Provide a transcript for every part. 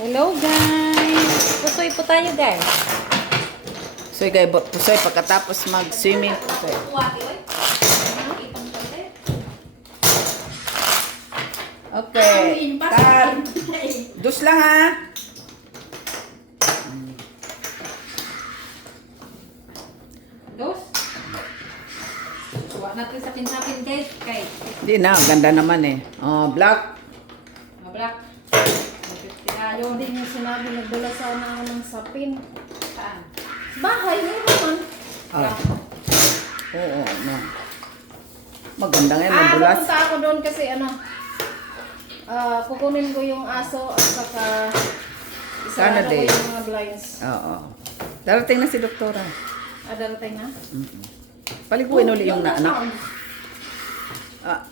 Hello guys! Pusoy po tayo guys. Pusoy, pagkatapos mag-swimming. Pusoy. Okay. Cut. Dus lang ha. Dos. Kuha natin sa pinsakin guys. Kay. Hindi na, ganda naman eh. Oh, black. Black. Ayaw din yung sinabi, nagdala sana ako ng sapin. Saan? Bahay, meron. Ah. Oo, no. Maganda nga, madulas. Pupunta ako doon kasi kukunin ko yung aso at saka Sana isarado ko din. yung mga blinds. Oo. Darating na si doktora. Darating na? Paliguin uli yung naanak. Ah,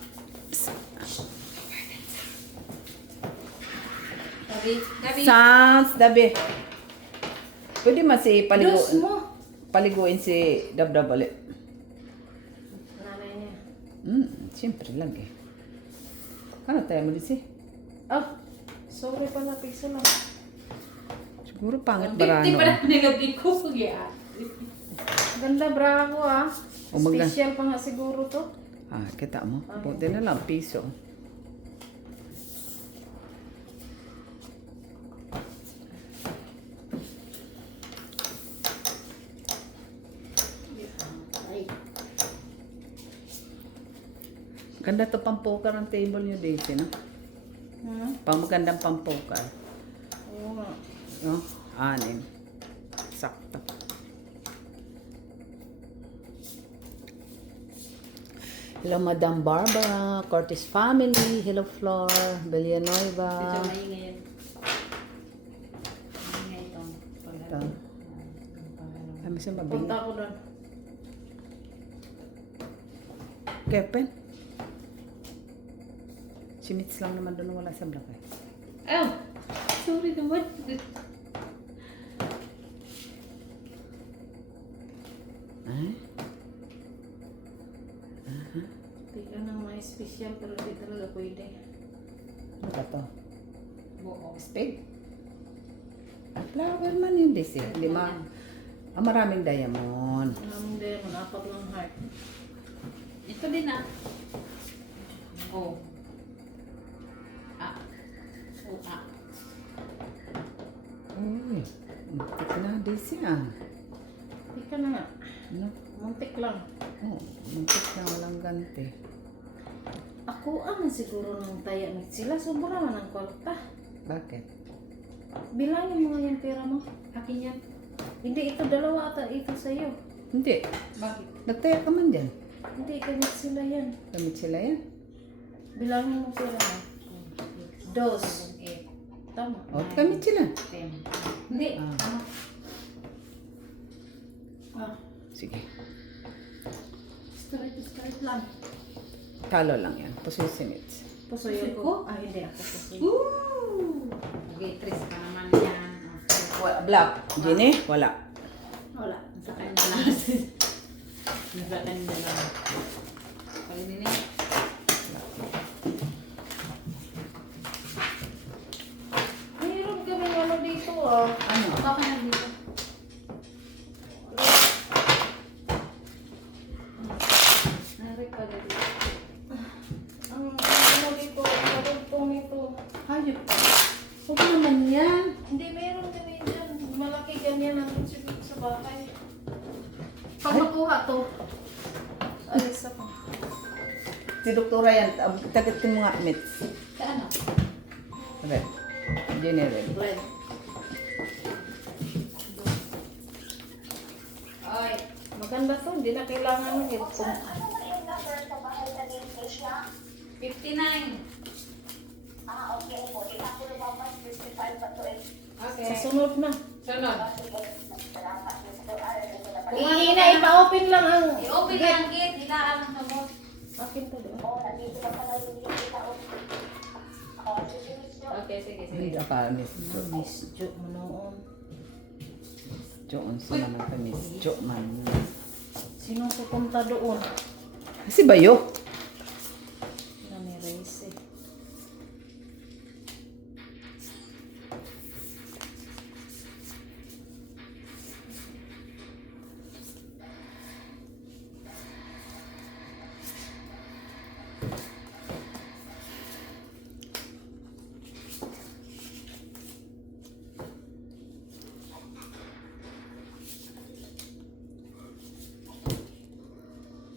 Gabi. Sans, dabi. Pwede man si Dos mo. paliguin si Dabdab ulit. Nanay niya. Siyempre lang eh. Ano tayo mo disi? Sorry pala, piso lang. Siguro pangit Hindi barano. pa na nilabi ko. Ganda, bravo Umaga. Special pa nga siguro to. Kita mo. Buti na lang, piso. Ganda to pang-poker ang table nyo dito, no? Magandang pang-poker. Oo nga. No? 6. Sakto. Hello, Madam Barbara, Curtis family. Hello, Flor, Villanueva. Medyo maingay yan. Maingay itong Ito. Kami sa mabing. Punta ako doon. Kepen. Si Mitz lang naman doon wala sa vlog eh. Oh! Sorry naman. Tignan ng mga special pero di talaga pwede. Ano ba to? Buo. Spade? Flower man yun this eh. Lima. Maraming diamond. Alam din, apat ng heart. Ito din Oh. Oh, Uy. Muntik na this ah. Tika na nga. Ano? Muntik lang. Muntik na walang ganti. Ako siguro ng taya mit sila. Sobra man ang kwarta. Bakit? Bilangin mo nga yung pera mo. Akin yan. Hindi, ito dalawa ata ito sa'yo. Hindi. Bakit? Nagtaya ka man dyan. Hindi, kamit sila yan. Damit sila yan. Bilangin mo pera mo. Dos. Tama. O, damit sila. Hindi. Sige. Straight lang. Talo lang yan. Pusoy si Mitz. Pusoy ko? Hindi ako pusoy. Woo! Okay, tres pa naman yan. Black. Gini? Wala. Wala. Sa kanya lang. Sa kanya lang. Pagin din Mayroon kami dito Ano? Baka na dito. Narik pa dito. Ang dito, marugtong nito. Hayop. Huwag naman yan. Hindi, meron kami dyan. Malaki ganyan ang contribute sa bahay. Pag makuha to, alis ako. Si Doktora yan. Tagatin mo nga, Mitz. Sa ano? Red. Gini red. Blend. Oy. Maganda to, hindi na kailangan ng headphone. 59. Okay. Sa sunod na. Sunod. I-open lang ang I-open na ang gate. Ilaan ang sabot. Akin to, di ba? Okay, sige, sige. Hindi ka, Miss Jo. Miss Jo mo noon. Jo, unsa naman ka, Miss Jo man. Sinong pupunta doon? Si Bayo. Na ni Race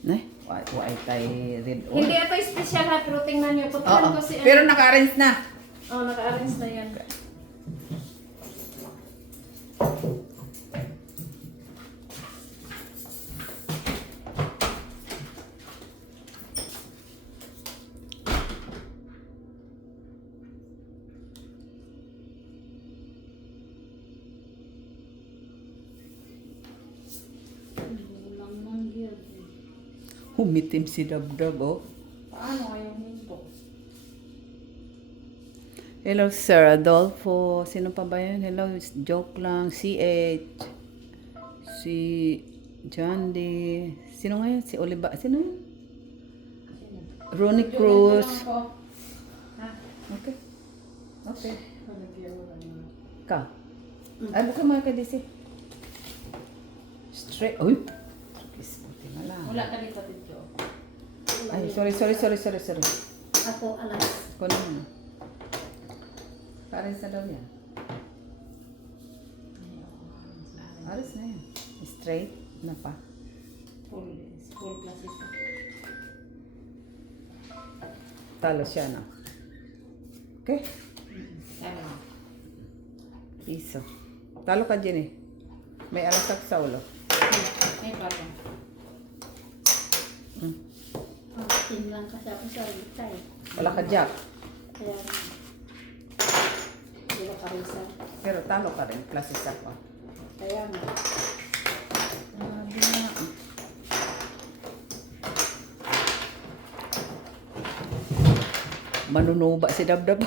Why tay red oil? Hindi ito special ha, pero tingnan nyo. Putahan Oo. ko si... Pero naka-arrange na. Oh, naka-arrange na yan. Humitim si Dabdab, oh. Paano ayaw nito? Hello, Sir Adolfo. Sino pa ba yun? Hello, joke lang. CH. Si John D. Sino nga yun? Si Oliva. Sino yun? Ronnie Cruz. Okay. Okay. Ka. Ay, buka mga ka-DC. Straight. Uy. Buti na lang. Wala ka dito dito. Ay, sorry. Ako, alas. Kunin mo na. Pares na daw yan. Aris na yan. Straight na pa. Full classes. Talo siya na. Okay? Ano? Iso. Talo ka dyan eh. May alasak sa ulo. May bago. Tingnan kasi ako sa litay. Wala ka jack. Kaya, hindi ko karisa. Pero talo ka rin. Klases ako. Kaya nga. Grabe na. Manunuba si Dabdab.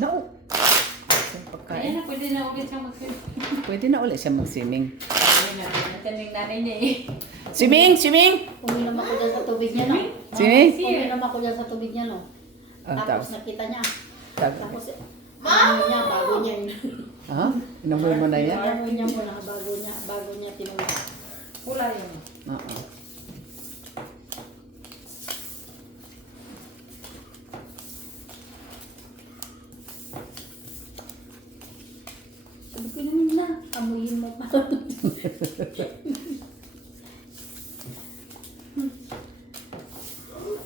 No. Ang pagkain. Ayan na, pwede na ulit siya mag-swimming. Pwede na ulit siya mag-swimming. Ayan na, natanong nanay niya eh. Swimming! Uminom ako dyan sa tubig niya, no? Swimming? Uminom ako dyan sa tubig niya, no? Ah, Tapos tapos. nakita niya. Tapos. Tapos, ano niya, bago niya yun. Ha? Inamoy mo na yan? Bago niya muna, bago niya tinulog. Pula yun. Oo. Sabi ko naman na, amuyin mo pa.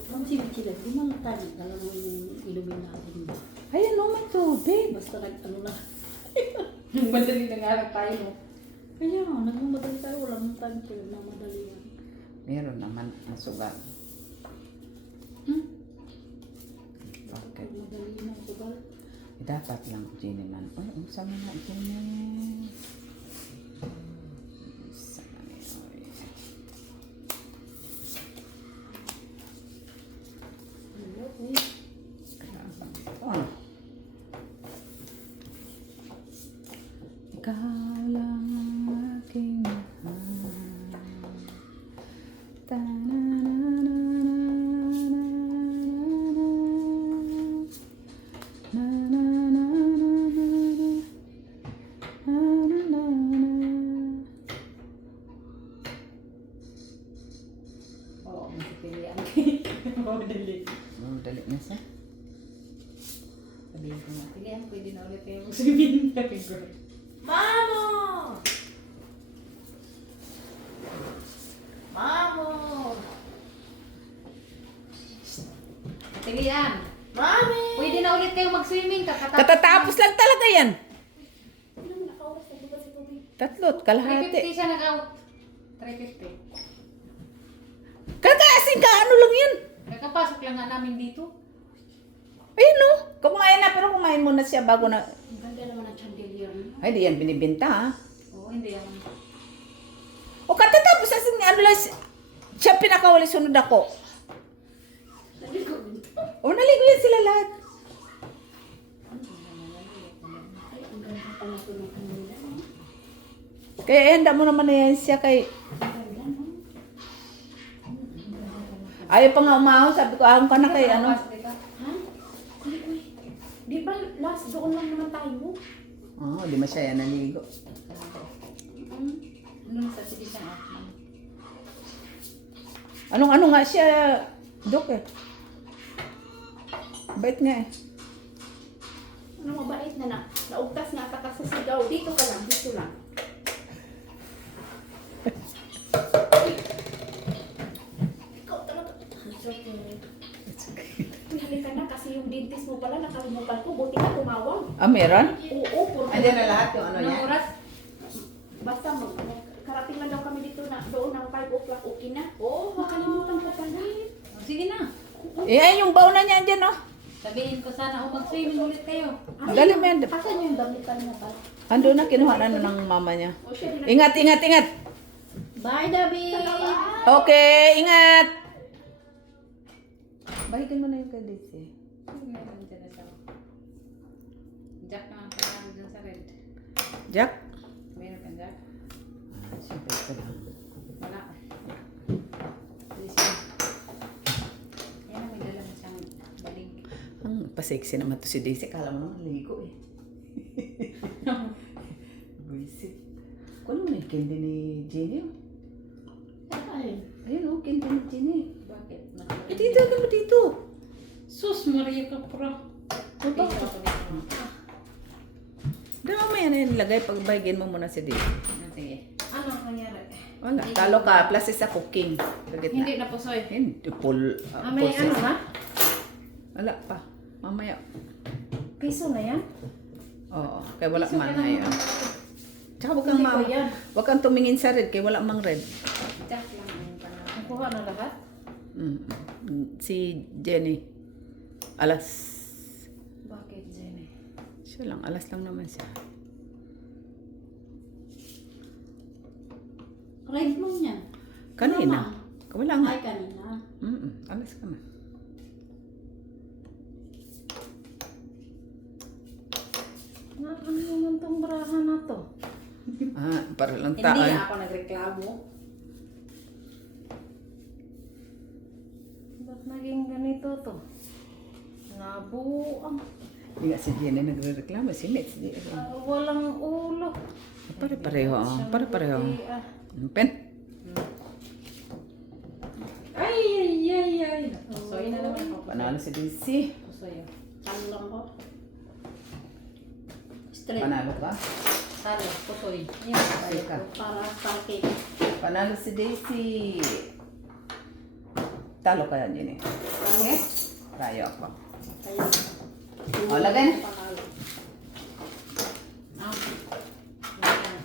Ang sila, di man tanig na lang yung ilumin natin. Ayan, no, may tubig. Basta nag-ano na. Madali na nga lang tayo, no? Kaya nga, nagmamadali tayo, wala nang time ko na madali yan. Meron naman ang sugat. Bakit? Madali na, sugal. Dapat lang, Jenny man. Ay, ang sama na, Jenny. Sama na yun. Oh. Ikaw lang ang aking mahal. Oo, may pilihan. Oo, dali. Oh, dali na siya. Sabihin ko nga, pilihan, pwede na ulit kayo mag-swimming. Sabi ko. Mamo! Mamo! Pilihan. Mami! Pwede na ulit kayo mag-swimming. Katatapos lang talaga yan. Ilang nakaoras na ba si Toby? Tatlot, 350 kalahati. siya nag-out. 350. Kakaasin ka, ano lang yan? Kakapasok lang nga namin dito. Ayun no, kumain na pero kumain muna siya bago na. Ang ganda naman ang chandelier niya. Ay, di yan binibenta ha. Oo, hindi ako. O katatapos kasi ano lang, siya pinakawali sunod ako. Naligo. O naligo yan sila lahat. Ay, ang ganda pala ito ng kanila. Kaya handa mo naman na yan siya kay. Ang ganda, no? Ayaw pa nga umahon, sabi ko ahon ka na kay ano. Ha? Uy. Di ba last doon lang naman tayo? Oo, di masya yan naligo. Ano sa sige siya? Anong ano nga siya, Dok eh. Bait nga eh. Ano mabait na na? Naugtas nga ka sa sigaw. Dito ka lang, dito lang. meron? Oo, puro. Andiyan na lahat yung ano niya? Anong oras? Basta karating lang daw kami dito na doon ng 5 o'clock, okay na. Oo, Makalimutan ko pala. Oh, sige na. Eh, ay, yung baon na niya andyan, oh. Sabihin ko sana mag-swimming ulit kayo. Dali mo yan. Asan yung damitan mo ba? Ando na, kinuha na ng mama niya. O siya din. Ingat, ingat, ingat. Bye, David. Okay, ingat. Bahigan mo na yung kadisi. Meron dyan na siya. Jack naman pala dyan sa red. Jack? Meron ka Jack? Siyempre, ito lang. Wala. Please yun. Yan ang may dala na siyang balig. Ang pasexy naman to si Daisy. Kala mo naman ligo eh. Buisit. Kung ano mo na yung candy ni Jenny? Oh. Ay, Ayun oh, candy ni Jenny. Bakit? Eh, dito ka mo dito. Sus, Maria ka pra. Ito. Dama mo yan na yung lagay. Pagbahigin mo muna si Daisy. Sige. ano ang nangyari? Wala. Talo ka. Plus isa cooking. Lagit na. Hindi na pusoy. Hindi. Full. May ano ha? Wala pa. Mamaya. Piso na yan? Oo. Kaya wala man na Kailangan yun. mag- Tsaka wag kang, Hindi ko yan. wag kang tumingin sa red. Kaya wala mang red. Jack lang yung pangalan. Nakuha na lahat? Si Jenny. Alas. Bakit, Jenny? Siya lang. Alas lang naman siya. Red mo niya. Kanina. Wala nga. Ay, kanina. Alas ka na. Na, ano naman tong braha na to? Para lang Hindi taan. ako nagreklamo. Ba't naging ganito to? Nabuang. Hindi nga si Jenny nagre-reklamo. Si Mitch. Walang ulo. Pare-pareho. Pare-pareho. Ah, Pen. Ay, ay, ay, ay. Pusoy na naman ako. Panalo si Daisy. Pusoy. Talo lang ko. Straight. Panalo ka. Talo, pusoy. Yan. Tayo ka. Para pancake. Panalo si Daisy. Talo ka yan, Jenny. Okay? Tayo ako. Kaya. O, lagay. Panalo. Ah. Yan.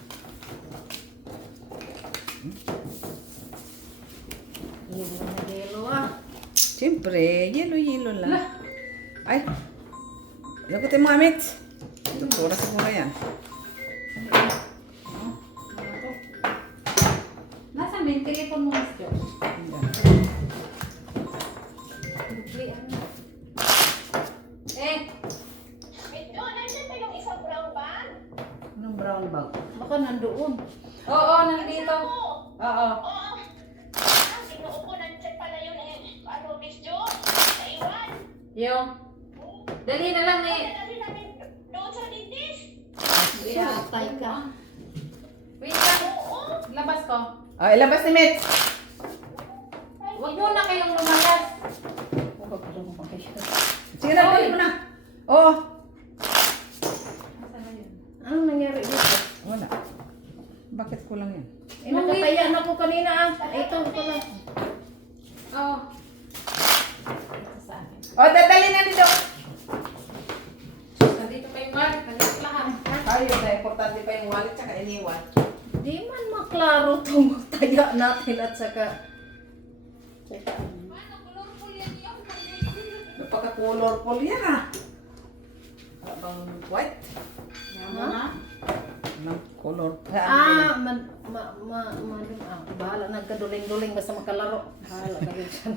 yelo na yelo ah. Siyempre, yelo-yelo lang. Ay! Lagot yung mga Mitch. Ito, pura sa pura yan. Nasaan ba yung telephone mo, Miss Jo? Bukli ano. Eh, Anong brown bag? Baka nandoon. oo, nandito. Oo. Yung, dali na lang eh. Atay ka. Wait lang. Labas ko. Ilabas ni Mitch. Huwag muna kayong lumalas. Sige na, balik mo na. Oh. Nasaan na yun? Anong nangyari dito? Wala. Bakit kulang yan? Eh, nakataya na ko kanina ah. Ito pala. Oo. Ito sa akin. Oh, dadali na dito. Nandito pa yung wallet. Nandito lahat. Ayun na, importante pa yung wallet tsaka iniwan. Di man maklaro itong taya natin at saka Napaka-colorful yan ah. Wala bang white? Yaman na. Anong color? bahala nagkaduling-duling basta makalaro. Bahala kayo dyan.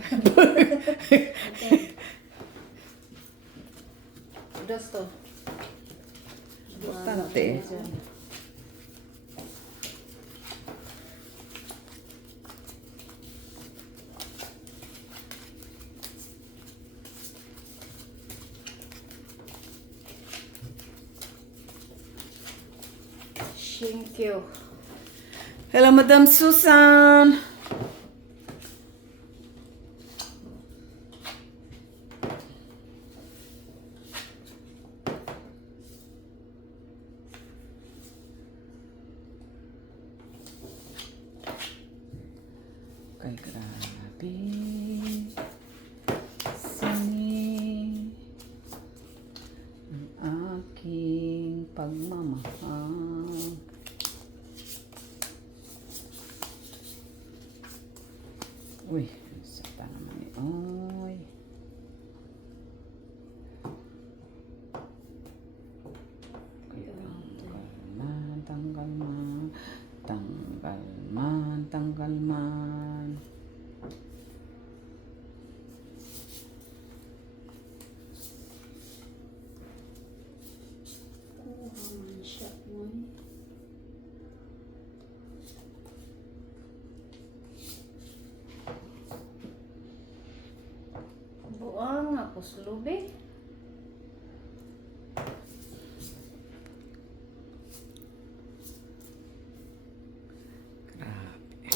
Dos to. Importante. Thank you. Hello, Madam Susan. Kay grabe. Sini ang aking Uy, sata naman ni. Oy. Tanggal man. Tanggal man. Tanggal man. Kuha man siya. Uy. Buang ako slubi. Grabe.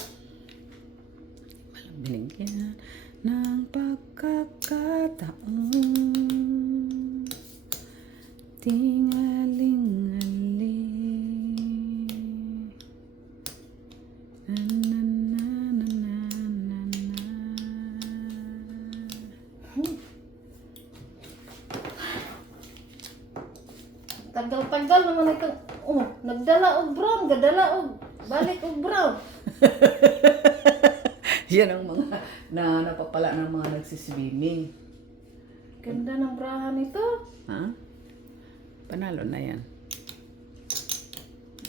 Walang binigyan ng pagkakataon. Tingaling-aling. Na, na, na, na, na, na, na. Tagal-tagal naman ito. Oh, nagdala og brown, gadala og balik og brown. Yan ang mga napapala ng mga nagsiswimming. Ganda ng brahan ito. Ha? Panalo na yan.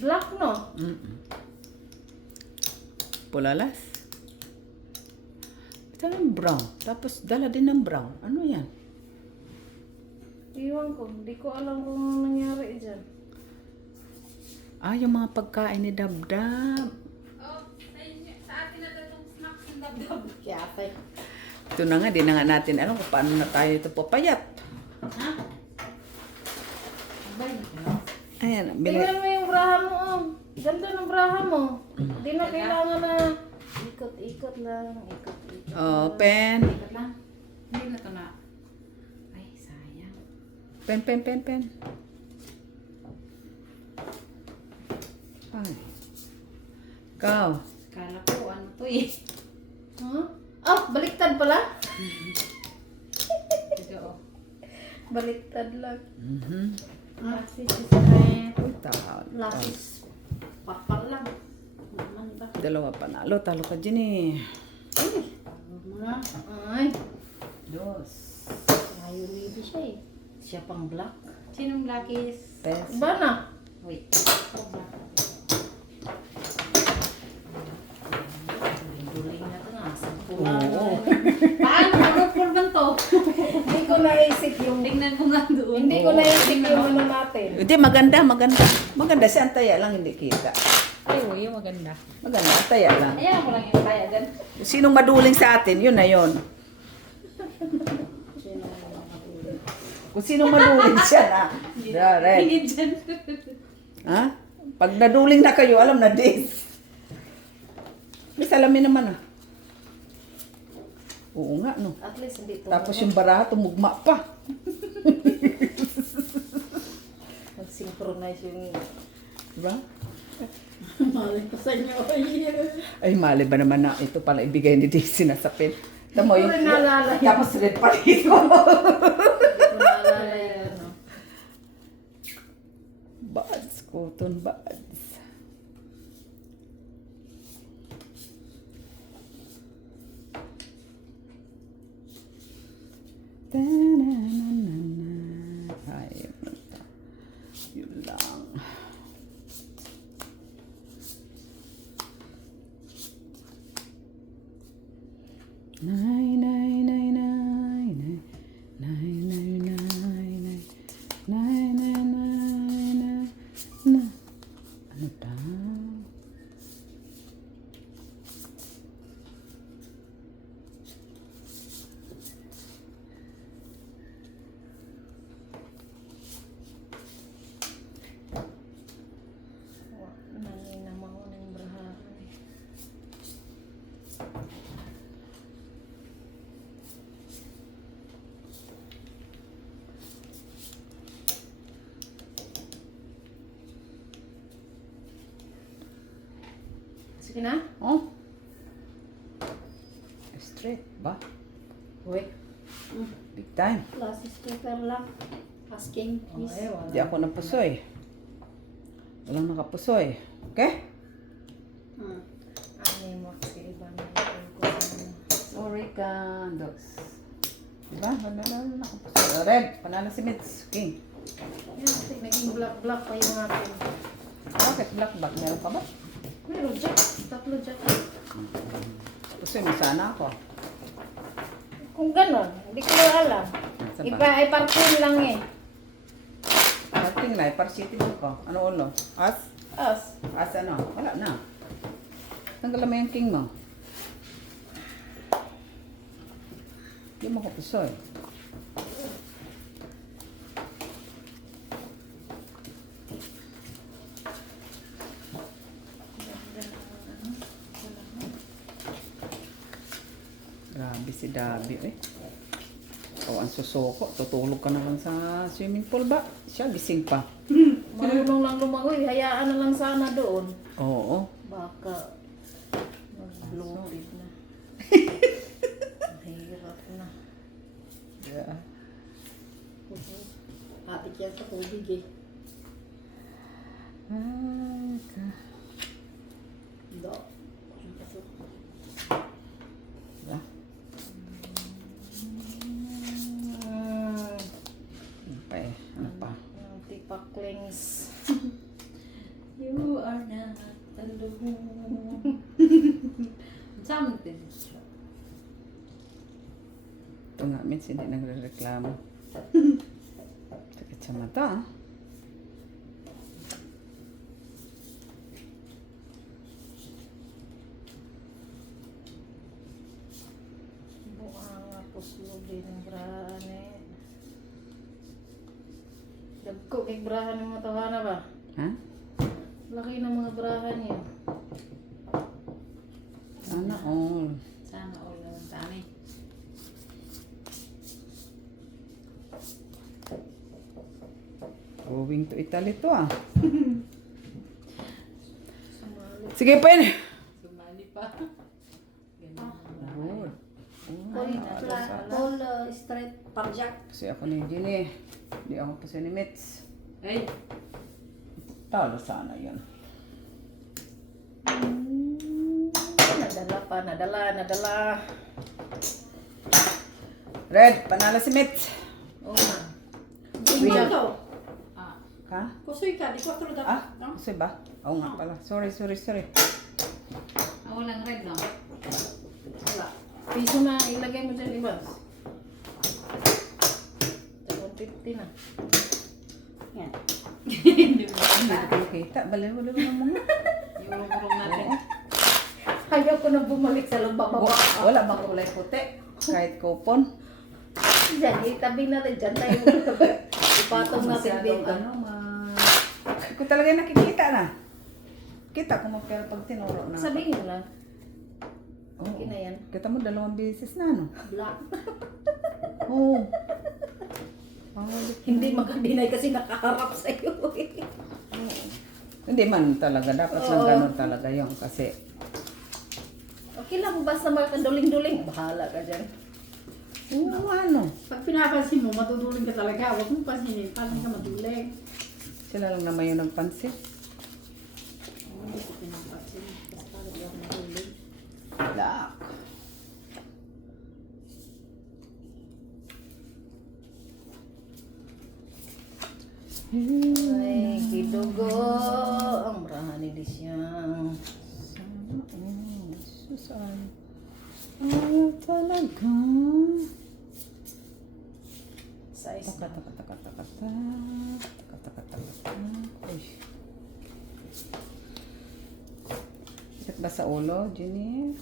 Black, no? Pulalas. Ito yung brown. Tapos dala din ng brown. Ano yan? Iwan ko. Hindi ko alam kung ano nangyari dyan. Ah, yung mga pagkain ni Dabdab. Oh, sa atin na itong snacks ng Dabdab. Kaya pa. Ito na nga, di na nga natin alam kung paano na tayo ito papayat. Ha? Abay. Ayan, bili. Tingnan mo yung braha mo, oh. Ganda ng braha mo. Hindi na kailangan na ikot-ikot lang. Ikot-ikot. Oh, pen. Ikot lang. Hindi na ito na. Ay, sayang. Pen. Ay. Ikaw. Kala ko ano to eh. Huh? Oh, baliktad pala? Ito oh. Baliktad lang. Lasis is red. Uy, tawad. Lasis. Papal lang. Naman ba? Dalawa panalo. Talo ka dyan eh. Mga. Ay. Dos. Ayaw nito siya eh. Siya pang black. Sinong Blackies? Pes. Iba na. Wait. Oh, black. Duling na ito nga. Oo. Paano? Purple man to? Hindi ko naisip yung... Tingnan ko nga doon. Hindi ko naisip yung ano natin. Hindi, maganda. Maganda si Antaya lang, hindi kita. Ay, uy, yung maganda. Maganda, Antaya lang. Ayan mo lang yung tayagan. Sinong maduling sa atin, yun na yun. Kung sinong maduling siya na. Direct. Hingid dyan. Ha? Pag naduling na kayo, alam na this. May salamin naman ah. Oo nga, no. At least hindi ito. Tapos yung baraha, tumugma pa. Nag-synchronize yung... Diba? Mali ko sa inyo. Ay, mali ba naman na ito pala ibigay ni Daisy na sa pen. Tamo Hindi ko rin naalala yun. Tapos red pa rito. Naalala yun, ano. Buds, cotton buds. Ta-na-na-na-na. Ay, yun lang. Nay, nay, nay, nay, nay. Nay, nay, nay, nay. Nay, nay, nay, nay. Na. Ano daw? Nanginama ko ng braha. Sige na? Oh? Straight ba? Wait. Big time. Classes paper lang. Asking, please. Okay, wala. Di ako napusoy. Walang nakapusoy. Okay? Hmm. Ano yung mga iba na yung ko sa Dos. Diba? Panalo na ako. So, red. Panalo si Mitz. King. Yan, naging black pa yung akin. Bakit black bag? Meron ka ba? Meron jack. Tatlo jack. Gusto mo sana ako. Kung gano'n, hindi ko na alam. Sa Iba ba? ay parking lang eh. Parting na. Parsity mo ko. Ano ulo? As? As. As ano? Wala na. Tanggalan mo yung king mo. Hindi mo ko pisoy. Grabe si Dabi eh. O ang susoko. Tutulog ka na lang sa swimming pool ba? Siya gising pa. Marunong lang lumangoy. Hayaan na lang sana doon. Oo. Baka mag-bloated na. Mahirap na. Yeah. Atik yan sa tubig eh. Do. Diba? Ano pa eh? Ano pa? Tipaklings. You are not alone. Something. Ito nga, Mitz, hindi nagre-reklamo. Sakit sa mata, ah. Buang ako sulog ng brahan eh. Dagko kay brahan ng mga tawhana ba? Ha? Laki ng mga brahan niya. Sana all. Sana all naman dami. Going to Italy to, ah. Sumali. Sige, pen! Sumali pa. Ganun. Good. All straight pamjak. Kasi ako ni Ginny. Hindi ako kasi ni Mitz. Ay, Talo sana yun. Nadala pa, nadala. Red, panalo si Mitz. Oo na. Ikaw daw. ah, Ha? Kusoy ka, di ko tulad ako. Ah? Kasi ba? Oo nga pala. Sorry. walang red no? Wala. Piso na ilagay mo dyan, Ibas. 150 na. Yan. Hindi mo Hindi ko kita. Baliw mo ng mga. Yung natin. Ayaw ko na bumalik sa loob bababa. Wala bang kulay puti? Kahit kupon. Diyan, itabi natin dyan tayo. Ipatong natin Masyadong dito. ano, Ko talaga nakikita na. Kita ko mo pero pag tinuro na. Sabihin mo lang. Oo. Okay na yan. Kita mo 2 beses na, no? Black. Oo. Hindi makadinay kasi nakaharap sa iyo. Hindi man talaga. Dapat lang Oo. ganun talaga yun. Kasi, Okay lang, basta makaduling-duling. Bahala ka dyan. ano. Pag pinapansin mo, matutuling ka talaga. Huwag mong pansinin. Paano ka maduling? Sila lang naman yung nagpansin. Hindi ko pinapansin. Basta talaga ako maduling. Black. Ay, kidugo. Ang brahani di siyang. Susan. Ayaw talaga. Size Taka, na. taka, taka, taka, taka. Uy. Sakit ba sa ulo, Jenny?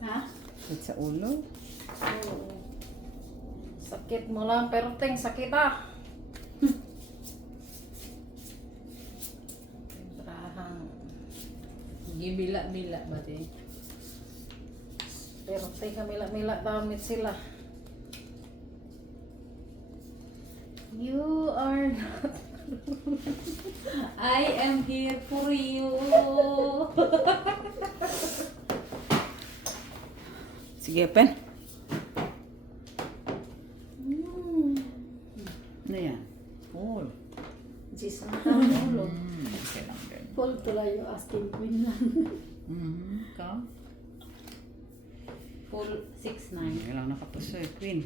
Ha? Sakit sa ulo? Oo. Sakit mo lang, pero ting sakit ah. Brahang. Gibila-bila ba di? Pero ting kamila-mila damit sila. You are not. I am here for you. Sige, pen. Ano yan? Full. Jis ang tanong. Okay lang din. Paul tuloy yung asking queen lang. Ikaw? full 6-9. Ilang nakapusoy, queen.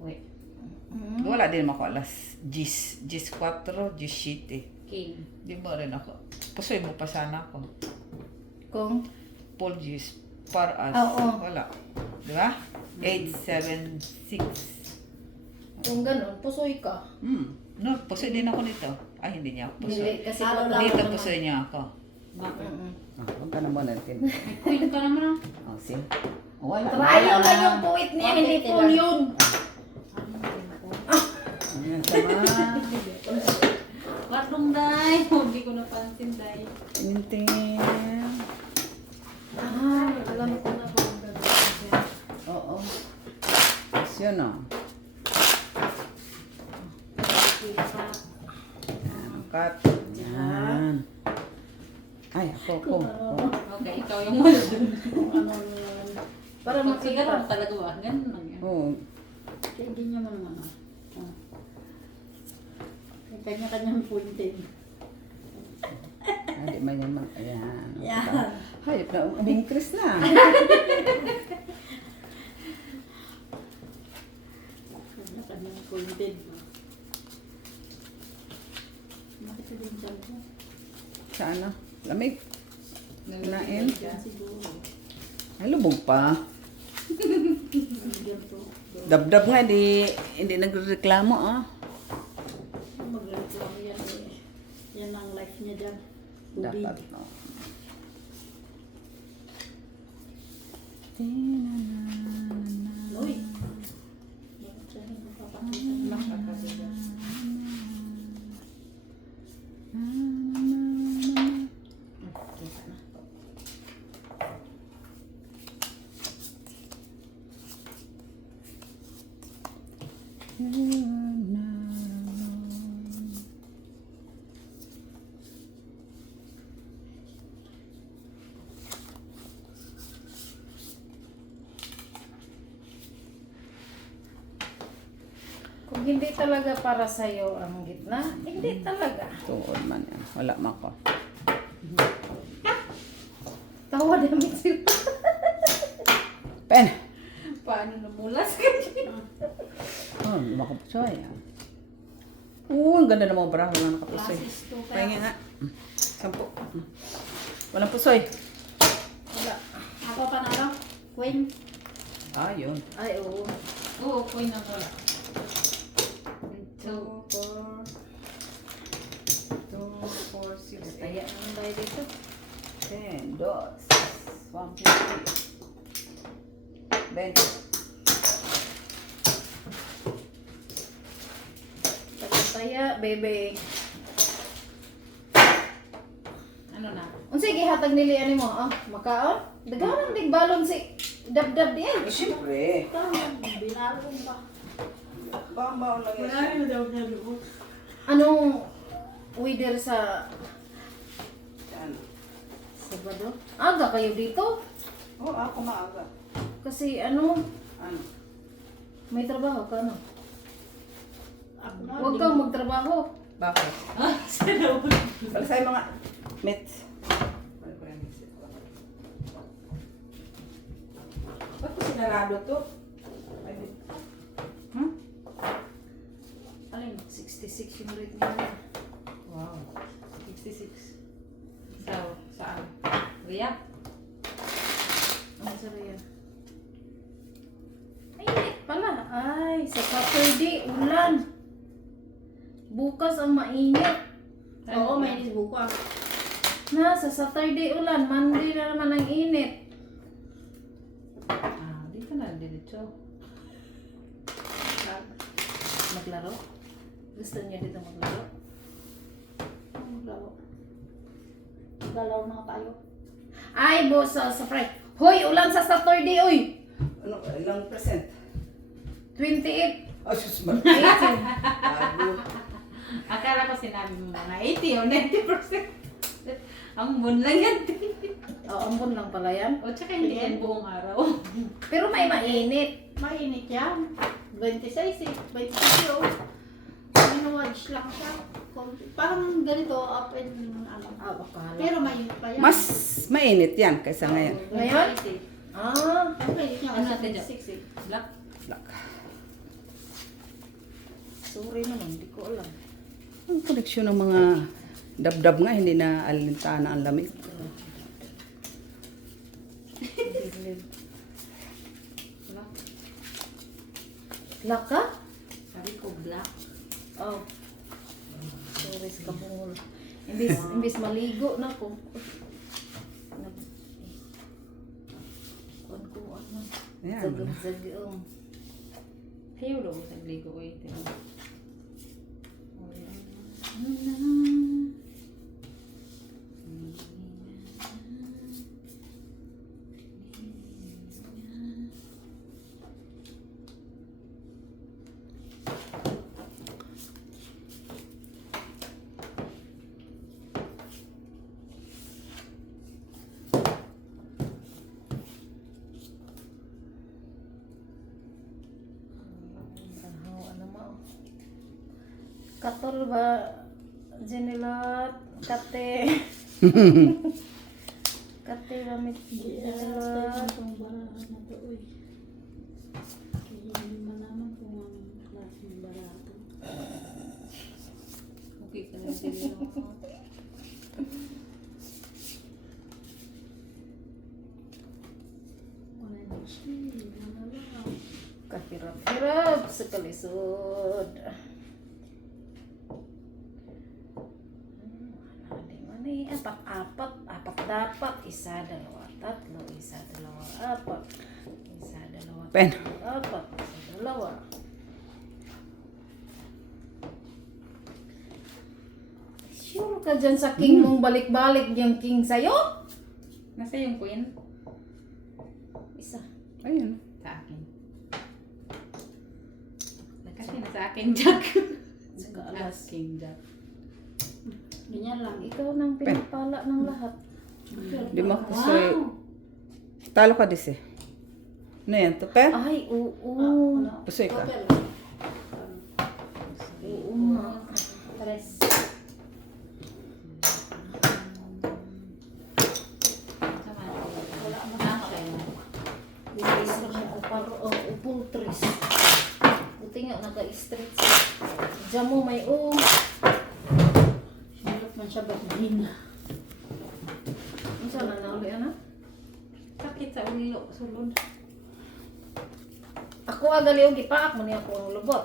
Wait. Wala din ako alas 10, 4, 17. King. Di ba rin ako? Pusoy mo pa sana ako. Kung? Paul Gis, par as. Oo. Wala. Di ba? 8, 7, 6. Kung ganun, pusoy ka. No, pusoy din ako nito. Ay, hindi niya ako pusoy. Hindi, kasi Dito pusoy niya ako. Bakit? Huwag ka naman natin. May queen ka naman ah. Oh, see? Wala. Trial lang yung puwit niya, hindi full yun. Ayan, sama. Watlong day. Hindi ko napansin day. Mintin. Ah, alam ko na kung gagawin siya. Oo. Tapos yun, oh. Cut. Yan. Ay, ako. Okay, ikaw yung wala dun. Para Pag sigaro makita. talaga ba? Ganun lang yan. Oo. Hindi niya mo naman. May kanya-kanyang puntin. Hindi man yan. Ayan. Yan. Hayop na. Umingkris na. Kanya-kanyang puntin. Makita din siya mo. Sa ano? Lamig. Kinain. Yan siguro. Ay, lubog pa. Yan to. Dabdab nga, hindi nagreklamo, ah. Magreklamo yan eh. Yan ang life niya dyan. Tubig. Dapat, no. Uy. Bakit siya nagpapakita? Nakakasya. Kita na. Kung hindi talaga para sa'yo ang gitna, hindi talaga. Tuod man yan. Wala man ko. Tawa damit sila. Pen! Paano namulas ka dyan? Oh, makapusoy, ah. Oo, ang ganda ng mga bra. Wala nakapusoy. Classes to Pahinga nga. 10. Walang pusoy. Wala. Ako panalo? Queen? Ah, yun. Ay, oo. Oo, queen na wala. 2, 4. 2, 4, 6, Kaya naman tayo dito. 10, 2, 1, 20. Tagantaya, bebe. ano na? Unsa gihatag nili ani mo? Ah, makaon? Daghanan dig balon si dab-dab diyan. Eh, siyempre. Tama. Binarong ba? Bambaw lang yan. Wala daw niya doon. Anong weather sa Yan. Sabado? Aga kayo dito? Oh, ako maaga. Kasi ano, Ano? may trabaho ka no? Ako na. Huwag kang magtrabaho. Bakit? Ah, salamat. Pala sa'yo mga mates. Ba't ko sinarado to? Hmm? Alin, 66 yung rate niya. Wow. 66. So, saan? Riyadh? Ano sa yan? Ay, hindi pala. Ay, sa Saturday, ulan. Bukas ang mainit. Oo, may bukas. Na, sa Saturday ulan, Monday na naman ang init. Ah, dito na, dito. Maglaro? Gusto niya dito maglaro? Maglaro. Galaw na tayo. Ay, boss, sa Friday. Hoy, ulan sa Saturday, oy! Ano, ilang percent? 28. Oh, sus, man. 18. Bago. Akala ko sinabi mo mga 80 o 90%. Ang bon lang yan. Oh, ambon lang pala yan. O, tsaka hindi yan buong araw. Pero may mainit. Mainit yan. 26 eh. 26 oh. Minawatch lang siya. Parang ganito, up and ano. Ah, akala. Pero mainit pa yan. Mas mainit yan kaysa ngayon. Ngayon? Ah, Okay, yun Ano nga, natin dyan? 76 eh. Black. Black. sorry naman, di ko alam. Ang koleksyon ng mga dab-dab nga, hindi na alintana ang lamig. Black. Black ka? Sabi ko black. Oh. Sorry sa kabungol. Imbis maligo na ko. Kuan ko ano. Ayan. Zagag-zagag. Ayaw daw sa ligo ko ito. Ano mo? Katol ba? Jenilat, kate. Kate ramit jenilat. Itong barahan na to, uy. Kaya hindi man naman kung anong klaseng barato. Okay ka na din. Kung ano siya, ano lang. Kahirap-hirap sa kalisod. Mani, apat dapat. Isa, dalawa, tatlo. Isa, dalawa, apat. Isa, dalawa, Pen. tatlo, apat. Isa, dalawa. Sure ka dyan sa king mong balik-balik yung king sa'yo? Nasa yung queen? Isa. Ayun. Sa akin. Kasi nasa akin, Jack. Saka Sa alas. akin, Jack. Ganyan lang. Ikaw nang pinapala ng lahat. Di mo ako soy. Talo ka dis eh. Ano yan? Tuper? Ay, oo. Pusoy ka. Papel. Oo nga. Tres. Sama na. Wala mo na kayo. Bilis na siya. Upul tres. Buti nga naka-straight siya. Diyan mo may Sinulot man siya ba't din? Ano saan na nauli, ana? Sakit sa ulo. Sulod. Ako agali yung gipaak mo niya akong lubot.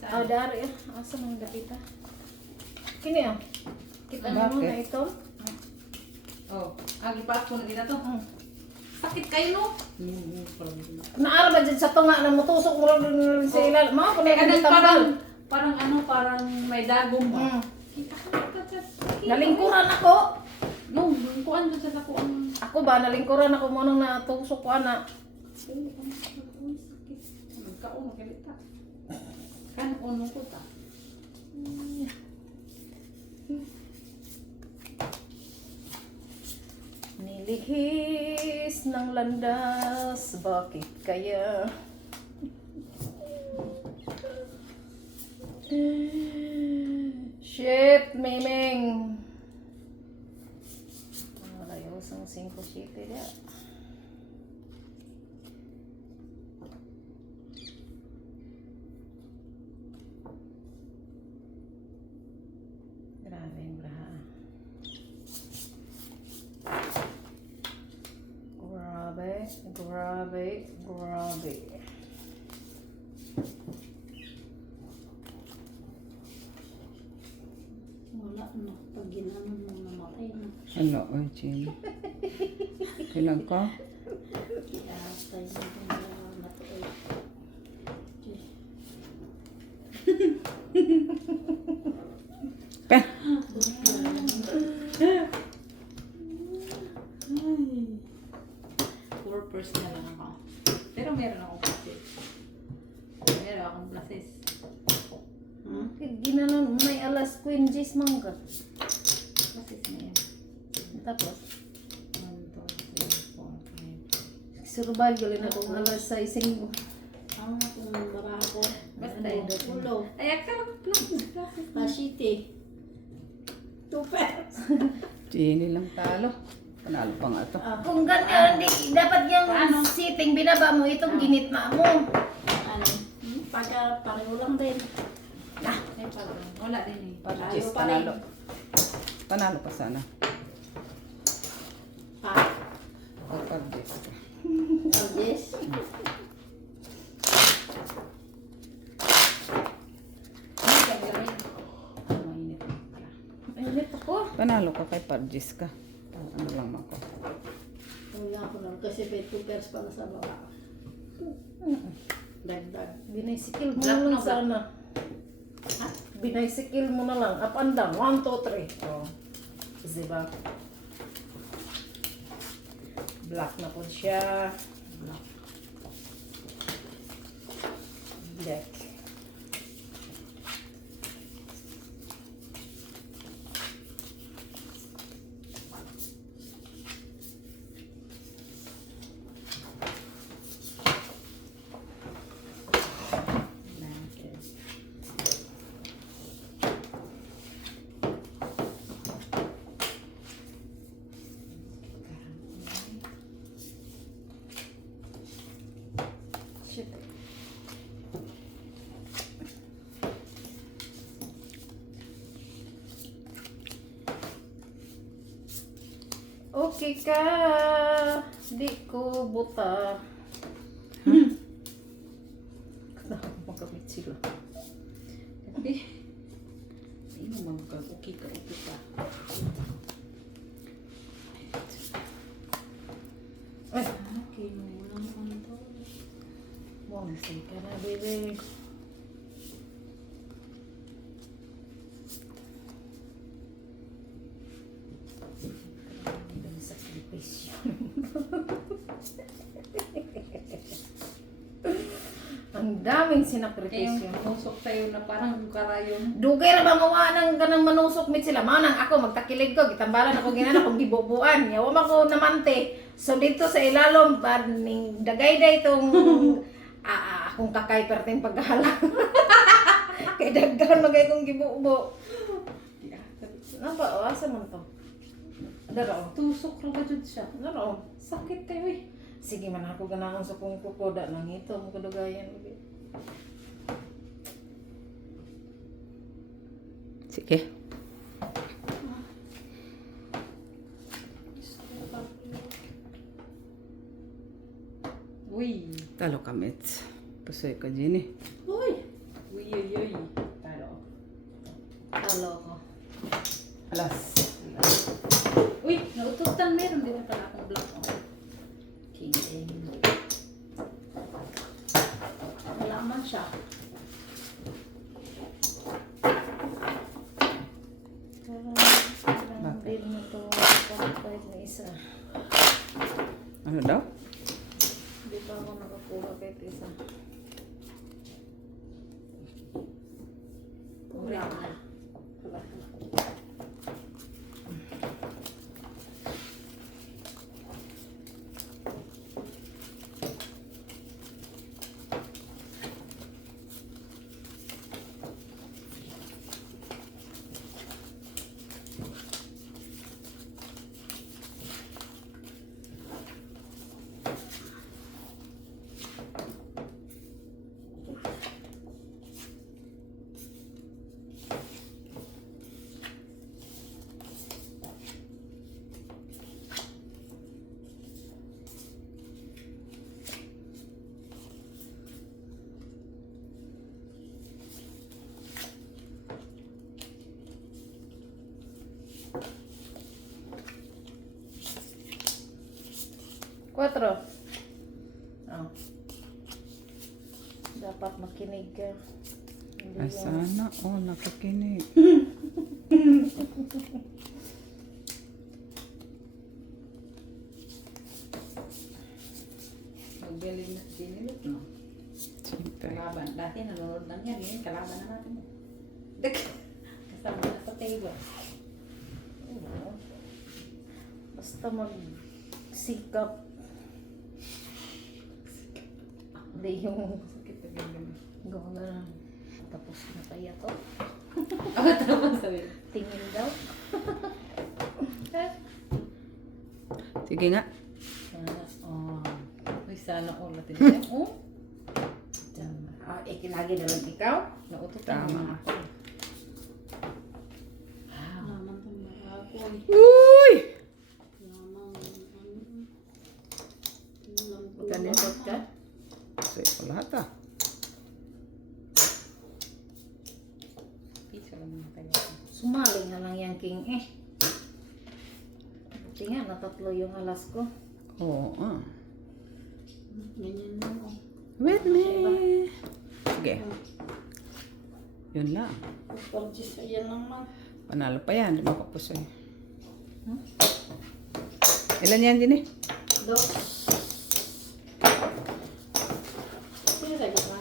Ah, Saan? dari. Asa nang dapita? Kini ah. Kita na mo Bakit? na ito. Oh, agi pa ako na din na to. Hmm. Sakit kayo, no? Naara ba dyan sa tunga na mutusok mo rin sa ilal? Mga ko na Kaya yung tambal. parang ano, parang may dagong ba? Hmm. Kita ko na sa Nalingkuran ako. No, kuan dyan sa kuan. Ako ba, nalingkuran ako mo nang natusok ko ana. Kauno kalita. Kan uno ko ta. Nilihis ng landas, bakit kaya? Shit, Miming! Ayos ang 5-7 ya. Grabe yung braha. Grabe. Wala na. Pag ginano mo namatay na. Ano? Ay, Jim. Kailan ka? Iatay mo itong barahan na to, uy. Diyos. Pen. Purpose na lang ako. Pero meron akong places. Meron akong places. Ginanon, may alas Queen Jis mangga. Places na yan. Tapos, 1, 2, 3, 4, 5. survive galing akong alas 6. Ang akong baraha ko. Basta Ano, yun. ulo. Ay, akala ko places. Pasite. Tuper. Jenny lang talo. Panalo pa nga to. Kung ganyan, dapat yung sitting binaba mo, itong ginitna mo. Ano? Pagka pareho lang din. Ay, pag wala din eh. Parjis, Ayaw pa rin. panalo. Panalo pa sana. Pag parjis ka. Yes. Ay, gagawin. Mainit pala. Mainit ako. Panalo ka kay parjis ka. Ano lang ako. Wala ko lang kasi 20 pairs pala sa baba. Dagdag. Binicycle mo Black na lang na ba? sana. Binicycle mo na lang. Up and down. 1, 2, 3. Oh. Diba? Black na po siya. Black. Shit. Okay ka. Di ko buta. Kailangan ko magamit sila. Eh, hindi mo mag-okay ka pa. Ay, Okay, muna naman ito. bonsai ka na, baby. Ang sakripisyo. Ang daming Kaya sinakripisyo. yung musok tayo na parang karayon. Dugay na ba mawa ng ganang manusok mit sila? Manang ako, magtakilig ko, gitambalan ako ginana kong gibubuan. Yawa ako namante. So dito sa ilalom, ning dagay-day itong akong kakay perting paghala. Kay daggan magay kong gibubo. Napa, asa man to? Daro. Tusok ra ba jud siya? Daro. Sakit tayo eh. Sige man ako ganahan sa kong kukoda nang ito, mo kadugayan. Sige. Uy. Talo ka, Mets. Pasoy ka, Jenny. Uy! Uy, uy, uy. Talo. Talo ko. Alas. Uy, naututan meron din pala akong black. Wala man siya. Parang bill na to. 1.5 na isa. Ano daw? Di ba ako nakakuha kahit isa? Wala na. Wala. Quatro. Oh. Dapat makinig ka. Hindi Ay, yung- sana. Oh, nakikinig. Magaling na sinilip, no? Siyempre. Kalaban. Dati nanonood lang yan. Ngayon, kalaban na natin. Kasama na sa table. Oo. Basta magsikap. Hindi yung Sakit na ganyan. gawa na. Tapos na kaya to. Ako tapos sabi. Tingin daw. Sige nga. Sana, oh. Uy, sana all natin siya. Oh. Tama. Ikinagi na lang ikaw. Nautot Tama. na ako. Naman itong bahagoy. Uy! Naman, Magkalimot ka. Kasi wala ta. Pizza lang naman tayo. Sumali na lang yung king eh. Buti nga, natatlo yung alas ko. Oo. Ganyan lang, oh. With me. Sige. Yun lang. Pag-gis, ayan lang man. Panalo pa yan. Di ba kapos eh. Ilan yan din eh? Dos. Sino tayo ba?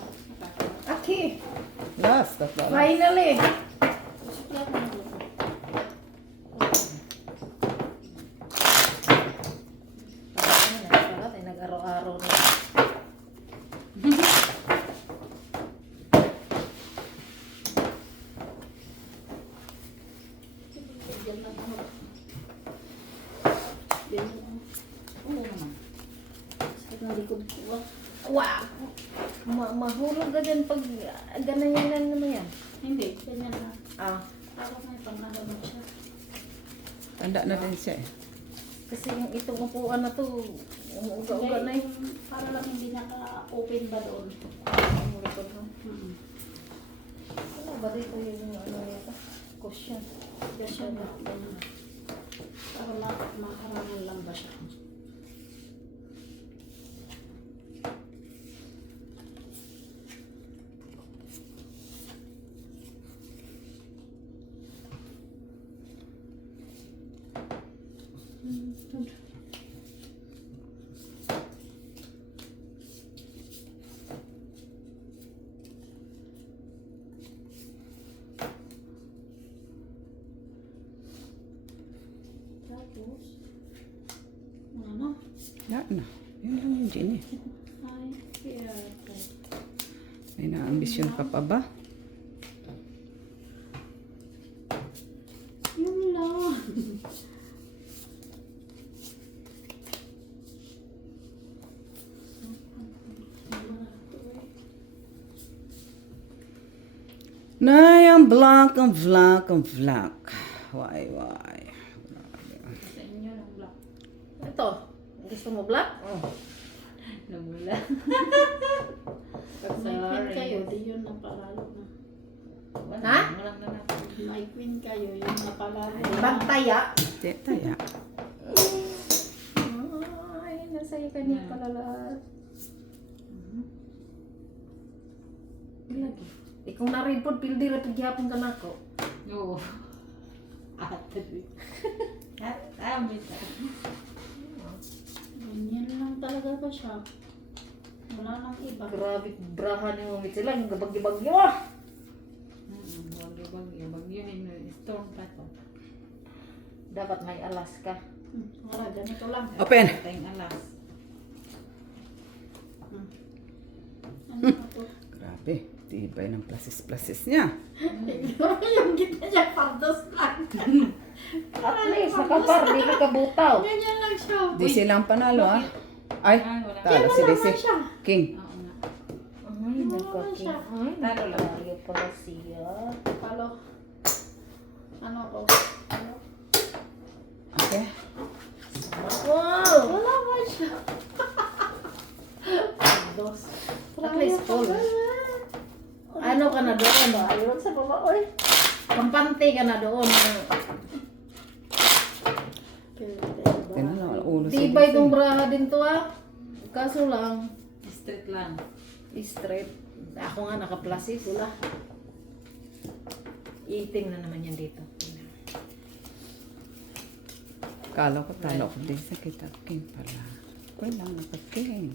Aki, Last. Tatlo lang. finally. Susulat na ako. Nagsalat ay nag-araw-araw na. Diyan lang ako. Diyan lang ako. Oo naman. Sakit ng likod ko, ah. Wow! Mahulog ka dyan pag ganayan naman yan. Hindi, ganyan lang. Ah, Ako may pangalaman siya. Tanda na din siya eh. kasi yung itong upuan na to, umuga-uga na yun. Para lang hindi naka-open ba doon. Ang likod mo. Hmm. Ano ba dito yung ano yata? Cushion. Diyan siya na. Ganyan. Para makarangan lang ba siya. Tapos, ano? Wala na. Yun lang yung Jenny. Ay, kaya ito. May na-ambisyon ka pa ba? Yun lang. Nay, ang black, ang black, ang black. Why? Sa inyo lang black. Ito, gusto mo black? Oh. Namula. Pag may queen kayo, di yun napalalo na. Ha? Walang na natin. May queen kayo, yun napalalo na. Bantaya. Di, taya. Ay, nasa'yo ka niya palalat. Ilagi. Kung naripod, pildi rapid gihapon ka na ako. Oo. Ate. Amit. Ganyan lang talaga ba siya? Wala nang iba. Grabe, brahan yung umit sila, yung gabagyo-bagyo ah! Bagyo. Bagyuhin mo. Storm pa to. Dapat may alas ka. Wala, ganito lang. Open! Tayong alas. Ano ako? Grabe. Tibay ng plasis niya. Yung gitna niya, pardos lang. At least, nakapar, di ka butaw. Ganyan lang siya. Di silang panalo ah. Ay, Wala. talo si Wala DC. naman siya. King. Oo nga. Ay, nagkaking. Ay, Talo lang. nagkalayo pala siya. Palo. Ano ko? Ano? Okay. Wow! Wala ba siya? Dos. At least full. Ano ka na doon? Ayun sa baba, oy. Kampante ka na doon. Tingnan na, ulo si Tibay DC. tong braha din to ah. Kaso lang, Straight lang. straight. Ako nga naka-plasis, wala. Itim na naman yan dito. Kala ko talo ko din sa kita. King pala. Okay lang, naka-king.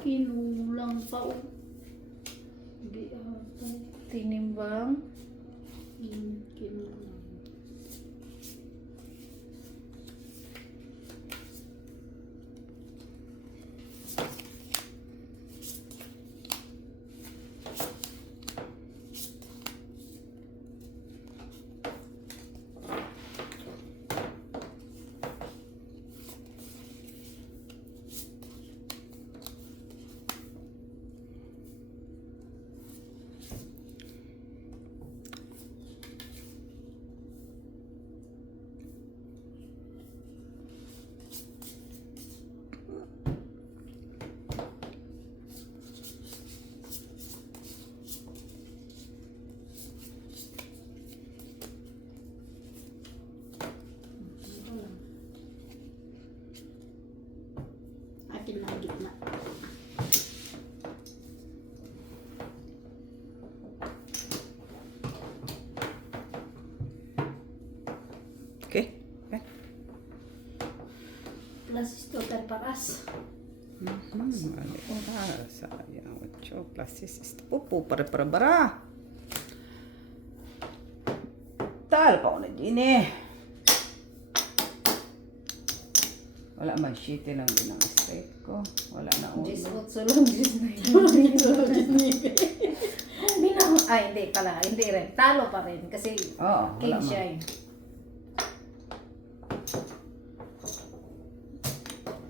Kinulang pa o. Hindi ata. Tinimbang. Kinulang. Akin lang gitna. Okay. Okay. Plus ito paras. Vale. Sayang. 8 plus 6 is pupu para. Tal pa ako na din eh. Wala man shit lang din ang straight ko. Wala na ulo. 18 lang, 19. Ay, hindi pala. Hindi rin. Talo pa rin. Kasi Oo, king wala man. siya eh.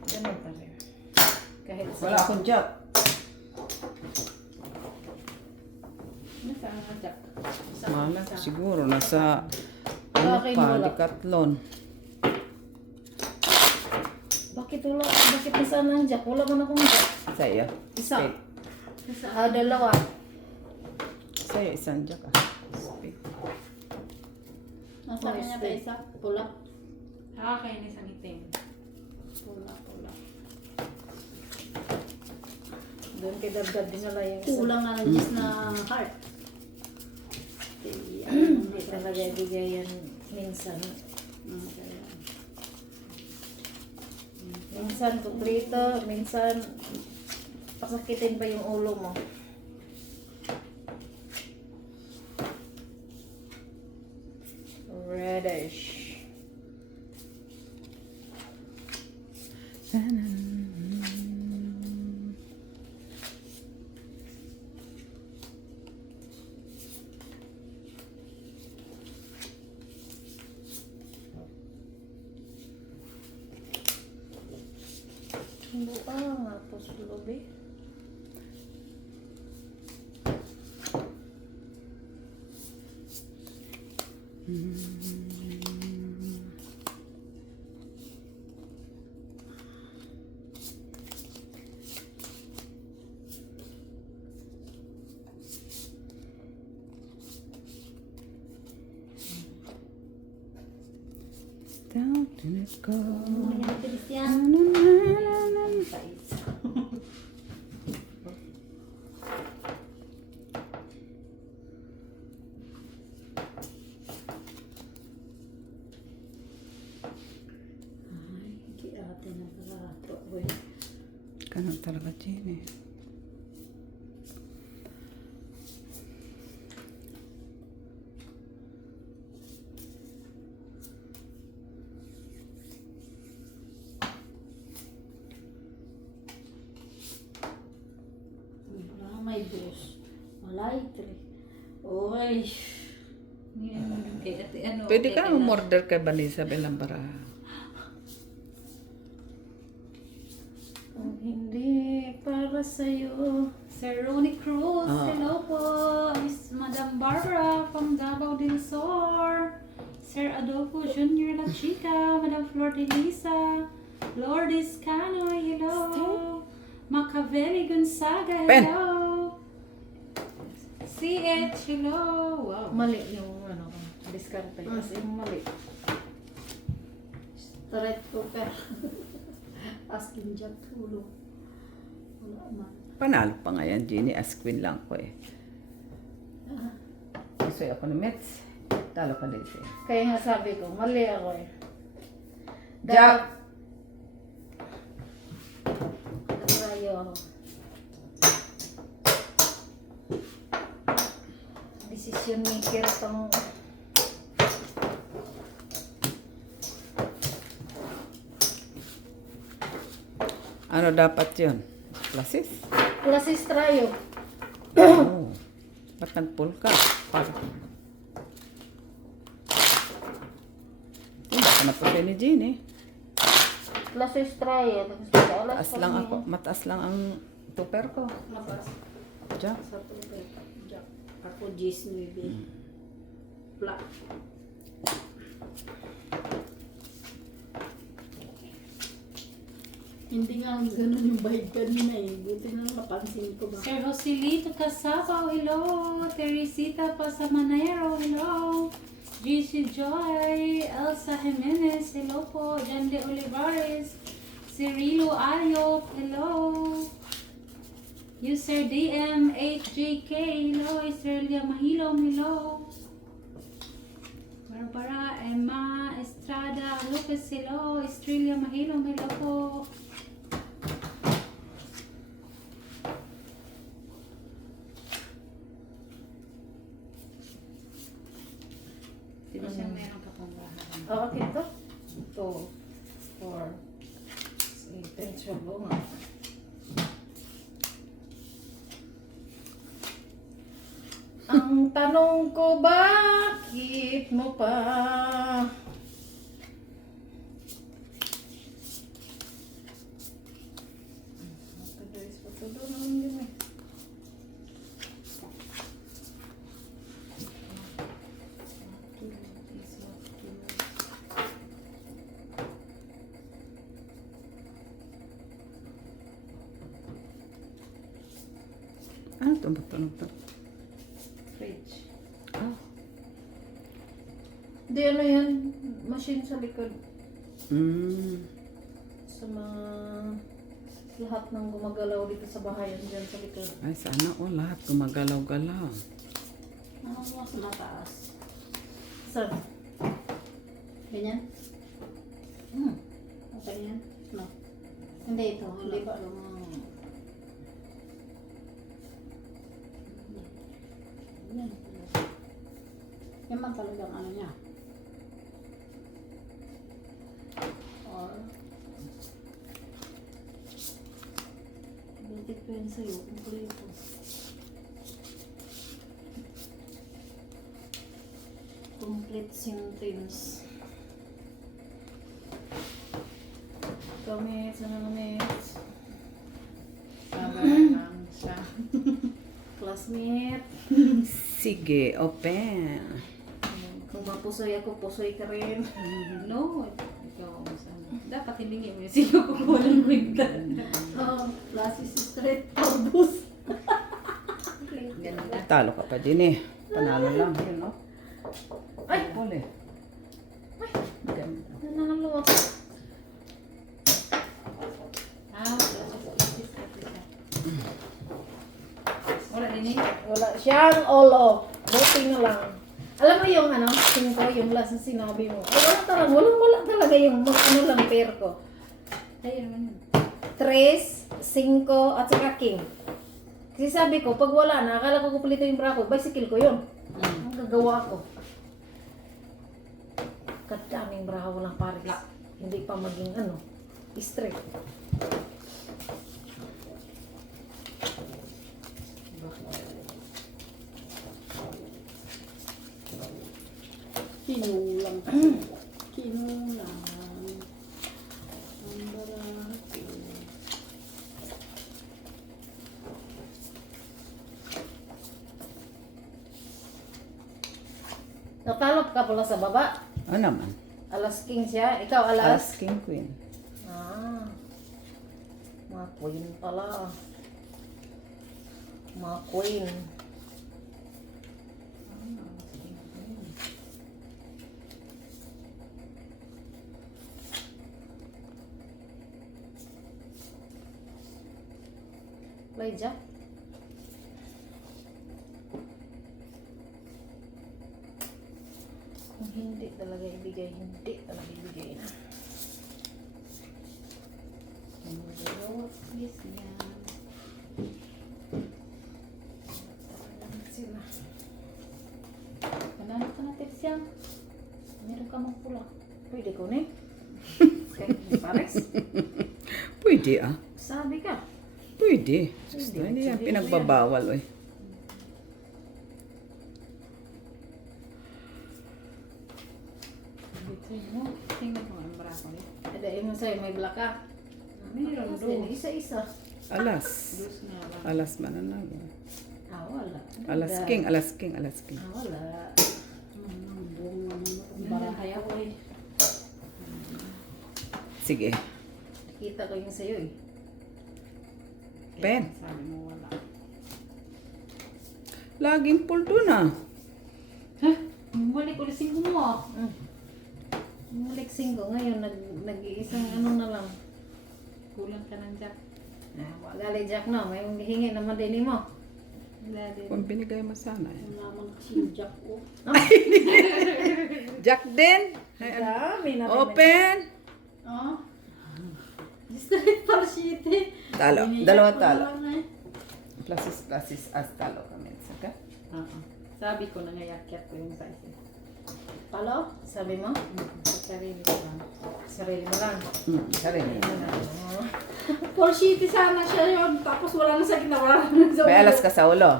Ganun pa rin. Kahit sa... Wala akong jack. Nasaan ang jack? Wala, siguro nasa Bakit wala? Decathlon. Bakit wala? Bakit nasaan ang jack? Wala man akong jack. Sa'yo. Isa. Spade. Ah, dalawa. Sa'yo, isang jack Spade. Nasaan niya ba isa? Pula. Okay, ni isang itim. Pula. Doon kay Dagdag dinala yung isa. Kulang na lang just na heart. Hindi talaga ibigay yan minsan. Minsan kumpleto, minsan pasakitin pa yung ulo mo. Reddish. Buang apa sulubi? Down to it go. Ayan, bilis yan. Ay, hindi ate na barato. Ganun talaga, Jenny. Wala may dos. Wala itre. Oy. Ngayon, kay ate, ano, Pwede kay ka Ella. umorder kay Vanessa Belambara. Kung hindi para sa'yo. Sir Ronnie Cruz, Ah. hello po. Miss Madam Barbara from Davao del Sur. Sir Adolfo Jr. La Chica, Madam Flor de Lisa, Lourdes Canoy, hello. Machiavelli Gonzaga, Pen. hello. CH, hello. Wow. Mali yung ano, diskarte. Kasi yung mali. Straight cooper. Asking jack tulong. Wala man. Panalo pa nga yan, Ginny. As queen lang ko eh. Gusto ako ng Mets. Talo ka din siya. Kaya nga sabi ko, mali ako eh. Jack! Naglayo ako. Decision maker tong Ano dapat yun? Klasis? Klasis trayo. Oh. Ba't nag-pull ka? Pag. Hindi ka na po ni Ginny. Klasis trayo. Tapos pag-alas Mataas lang ako. Mataas lang ang tupper ko. Mabas. Jack. Sa tubig. Jack. Ako 19. Black. Hindi nga ganun yung bahid kanina eh. Buti na napansin ko ba. Sir Joselito Casabaw, hello. Teresita Pasamanero, hello. GC Joy, Elsa Jimenez, hello po. Jan de Olivares, Cirilo Ayop, hello. User DM, HJK, hello. Israelia Mahilom, hello. Barbara, Emma, Estrada, Lucas, hello. Estrella Mahilom, hello po. Sino siya meron ka pang bahay? Oh, okay to. 2, 4, 6, 8, 10, 12 nga. Ang tanong ko, bakit mo pa? Ano tumutunog to? Fridge. Ah. Di ano yan, machine sa likod. Sa mga lahat ng gumagalaw dito sa bahayan dyan sa likod. Ay, sana lahat gumagalaw-galaw. Ano mo sa mataas? Saan? Ganyan? Okay yan? No. Hindi ito. Hindi ba? Yan. Yan man talagang ano niya. Or Butik ko yan sa'yo, kumpleto. Complete sentence. Comments, ano comments? Tama lang siya. Classmate. Sige, open. Kung mapusoy ako, pusoy ka rin. No, ikaw ang sana. Dapat hindi mo yung sino kung walang kwenta. classes straight orbus. Ganda. Talo ka pa din eh. Panalo lang. Yun, oh. Ay! Pole. Ganda. Nanalo ako. Wala din eh. Wala siyang olo. Buti na lang. Alam mo yung ano, 5, yung last na sinabi mo. Ay, wala talaga yung ano lang pair ko. Ayun naman yun. 3, 5, at saka king. Kasi sabi ko, pag wala na, akala ko kupulito yung bra ko, bicycle ko yun. Ang gagawa ko. Kadaming bra, walang pares. Hindi pa maging ano, straight. Kinulang. Kinulang. Ang barako. Natalop ka pala sa baba. Ano naman? Alas king siya. Ikaw alas? Alas King Queen. Ah. Mga queen pala. Mga queen. Play jack. Kung hindi talaga ibigay na. Please yan. Talaga sila. Manalo ka na tips yan. Meron ka mong pula. Pwede ko ni. Kahit pares. Pwede ah. Sabi ka. Pwede. Pwede. Hindi yan Pwede pinagbabawal oy. Betray mo. Tingnan mo ang braso niya. Ada mo sa'yo, may black ka. Meron Tapos doon. din, isa-isa. Alas. Dos nga lang. Alas mananag. Wala. Alas king, alas king, alas king. Wala. Buong ano. Barahay ako eh. Sige. Kita ko yung sa'yo eh. Pen. Sabi mo wala. Laging pull doon ah. Ha? Bumalik ulit singko mo. Mulik singko ngayon, nag-iisang ano na lang. Kulang ka ng jack. Gali Jack na, may hihingi naman din mo. Dali. Kung binigay mo sana. eh. Wala naman kasi yung jack ko. Jack din. Dami na. Open. Ah? District Parcity. Talo. Binigyan Dalawang ko talo. na lang eh. Pluses as talo kami. Saka? Oo. Sabi ko na ngayakyat ko yung size. Talo? Sabi mo? Sa sarili ko lang. Sarili mo lang. Sarili. Parcity sana siya yun. Tapos wala na sa ginawa. Wala na sa May ulo. alas ka sa ulo.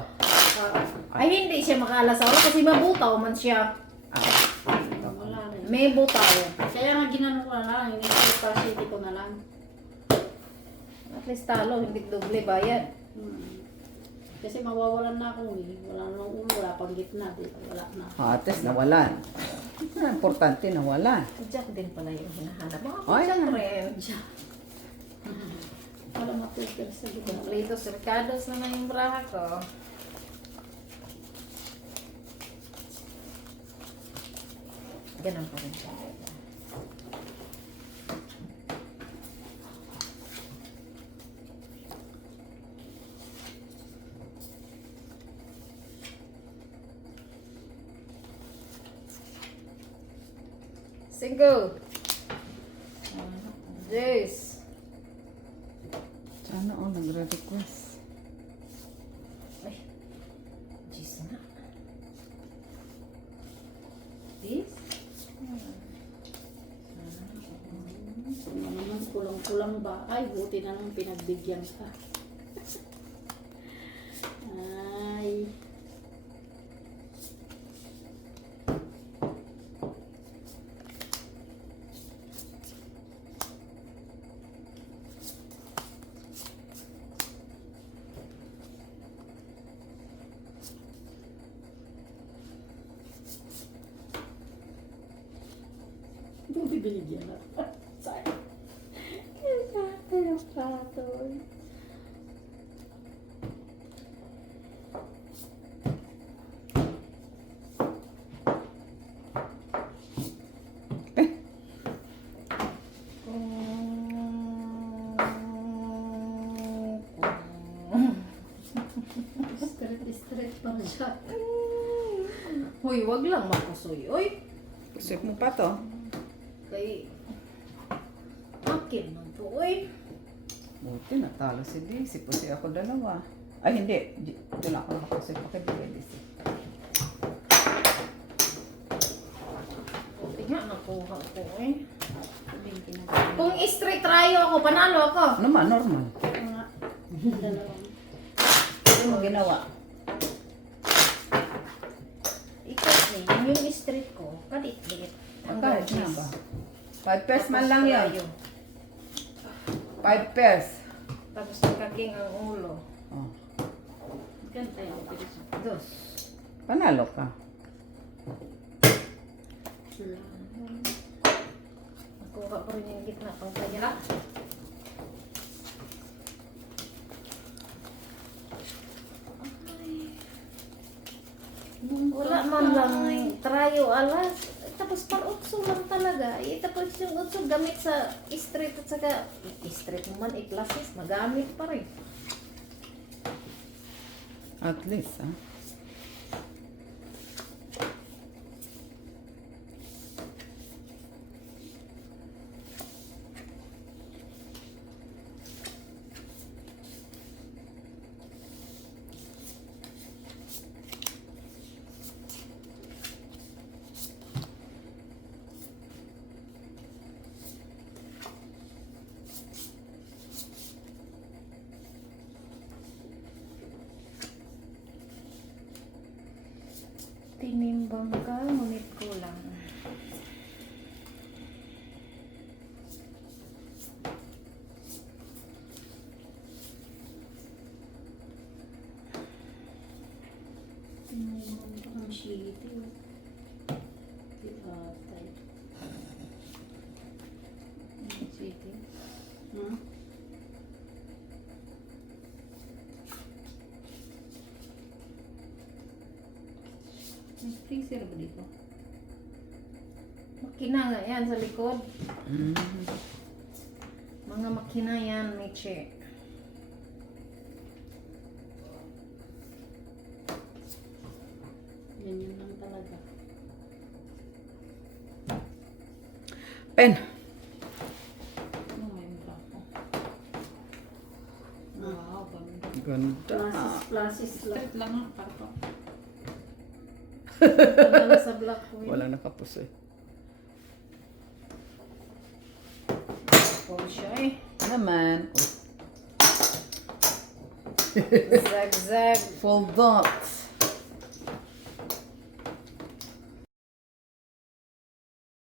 Ay, hindi siya makaalas ako kasi mabutaw man siya. Wala na yun. May butaw. Kaya nga ginano ko na lang. Yung District Parcity ko na lang. At least talo, hindi doble bayad. Kasi mawawalan na ako eh. Wala na ng ulo. Wala pang gitna. Dito. Wala na. Ates, nawalan. Importante, nawalan. Jack din pala yung hinahanap mo. Ay, Jack na. rin. Wala matupil sa gitna. Completos Ricardos na yung braha ko. Ganun pa rin siya. Single. Jace. Sana all nagre-request. Ay. Jace na. This? Ano naman, kulang-kulang ba? Ay, buti na lang pinagbigyan ka. Ay. Buti binigyan na. Sayang. Kaya yung plato. Straight pa na siya. Hoy, wag lang makusoy. Oy, Kusip mo pa to. kay akin man to. Oy. Buti, natalo si Daisy. Pusi ako dalawa. Ay, hindi. Ito na ako nakakusip. Pakibigay, Daisy. Buti nga nakuha ko eh. Sabihin kinagawa. Kung straight tayo ako, panalo ako. Naman, normal. Mga dalawang. Hindi mo ginawa. Ikaw eh, yung straight ko, kalit-lit. Ang kahit na ba? 5 pairs man lang yun. 5 pairs. Tapos nagkaking ang ulo. Oh. Ganda yung piso. Dos. Panalo ka. Nakuha ko rin yung gitna pang kaya. Wala man lang trayo alas. Tapos par utso lang talaga. Tapos yung utso gamit sa street at saka street naman, classes, magamit pa rin. At least, ah. Tinimbang ka, ngunit kulang. Ang shitty. Diba? City. Hmm? May freezer ba dito? Makina nga yan sa likod. Mm. Mga makina yan, Miche. Yan lang talaga. Pen. Ano may mukha ko? Wow, ganda. Ganda. Plasis lang. Straight lang ang karto. Wala sa black wheel. Wala nakapos eh. Oh, siya eh. Naman. Zag-zag. Full dots.